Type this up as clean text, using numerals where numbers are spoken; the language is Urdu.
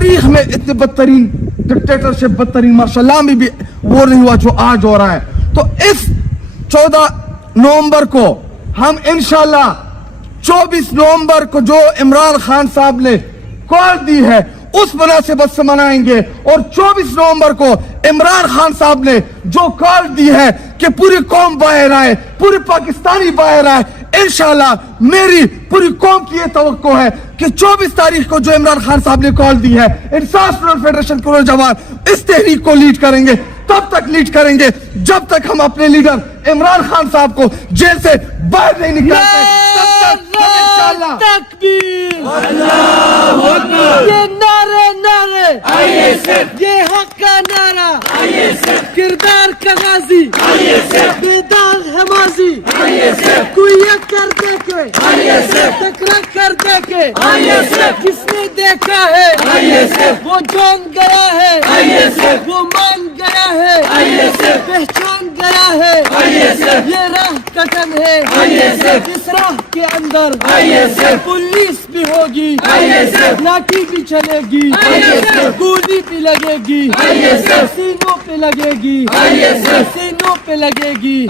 تاریخ میں اتنے بدترین ڈکٹیٹرشپ، بدترین مارشل لا میں بھی وہ نہیں ہوا جو آج ہو رہا ہے. تو اس 14 نومبر کو ہم انشاءاللہ 24 نومبر کو جو عمران خان صاحب نے کال دی ہے اس مناسبت سے منائیں گے. اور 24 نومبر کو عمران خان صاحب نے جو کال دی ہے کہ پوری قوم باہر آئے، پوری پاکستانی باہر آئے، انشاءاللہ میری پوری قوم کی یہ توقع ہے کہ 24 تاریخ کو جو عمران خان صاحب نے کال دی ہے، انصاف فیڈریشن کے نوجوان اس تحریک کو لیڈ کریں گے. تب تک لیڈ کریں گے جب تک ہم اپنے لیڈر عمران خان صاحب کو جیل سے باہر نہیں نکالتے. تب تک ہم انشاءاللہ تکبیر، اللہ اکبر، یہ نعرے یہ حق کا نعرہ، کردار کا غازی، بیدار ہے ماضی، کوئی یہ کر دے کے ٹکرا کر دے کے کس نے دیکھا ہے وہ جان گیا ہے، وہ مان گیا ہے، پہچان گیا ہے، یہ راہ قدم ہے، اس راہ کے اندر پولیس بھی ہوگی، لاٹھی بھی چلے گی، گولی بھی لگے گی، سینوں پہ لگے گی، سینوں پہ لگے گی.